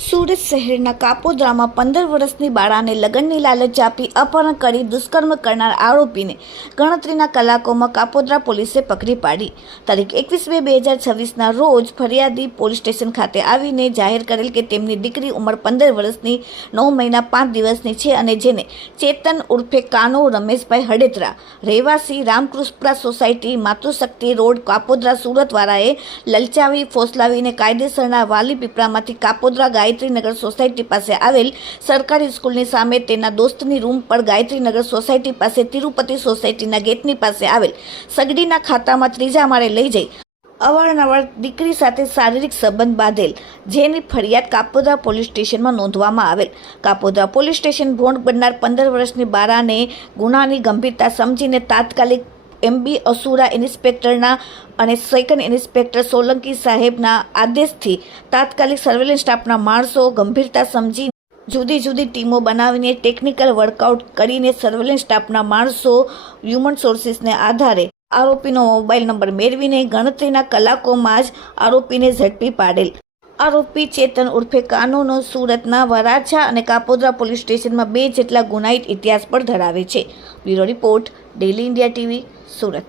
સુરત શહેરના કાપોદ્રામાં 15 વર્ષની બાળાને લગ્નની લાલચ આપી અપહરણ કરી દુષ્કર્મ કરનાર આરોપીને ગણતરીના કલાકોમાં કાપોદ્રા પોલીસે પકડી પાડી. તારીખ 21/2/2026ના રોજ ફરિયાદી પોલીસ સ્ટેશન ખાતે આવીને જાહેર કરેલ કે તેમની દીકરી ઉંમર 15 વર્ષની 9 મહિના 5 દિવસની છે અને જેને ચેતન ઉર્ફે કાનો રમેશભાઈ હડેત્રા રહેવાસી રામકૃષ્ણ સોસાયટી માતૃશક્તિ રોડ કાપોદ્રા સુરતવાળાએ લલચાવી ફોસલાવીને કાયદેસરના વાલી પીપળામાંથી કાપોદ્રા ગાયત્રીનગર સોસાયટી પાસે આવેલ સરકારી સ્કૂલની સામે તેના દોસ્તની રૂમ પર ગાયત્રીનગર સોસાયટી પાસે તિરુપતિ સોસાયટીના ગેટની પાસે આવેલ સગડીના ખાતામાં ત્રીજા માળે લઈ જઈ અવારનવાર દીકરી સાથે શારીરિક સંબંધ બાંધેલ, જેની ફરિયાદ કાપોદ્રા પોલીસ સ્ટેશનમાં નોંધવામાં આવેલ. કાપોદ્રા પોલીસ સ્ટેશન ભોગ બનનાર 15 વર્ષની બાળાને ગુનાની ગંભીરતા સમજીને તાત્કાલિક MB અસુરા ઇન્સ્પેક્ટરના અને સેકન્ડ ઇન્સ્પેક્ટર સોલંકી સાહેબના આદેશથી તાત્કાલિક સર્વેલન્સ સ્ટાફના માણસો ગંભીરતા સમજી જુદી જુદી ટીમો બનાવીને ટેકનિકલ વર્કઆઉટ કરીને સર્વેલન્સ સ્ટાફના માણસો હ્યુમન સોર્સિસને આધારે આરોપીનો મોબાઈલ નંબર મેળવીને ગણતરીના કલાકોમાં જ આરોપીને ઝડપી પાડેલ. આરોપી ચેતન ઉર્ફે કાનોનો સુરતના વરાછા અને કાપોદ્રા પોલીસ સ્ટેશનમાં 2 જેટલા ગુનાહિત ઇતિહાસ પર ધરાવે છે. Bureau report, daily India TV, Surat.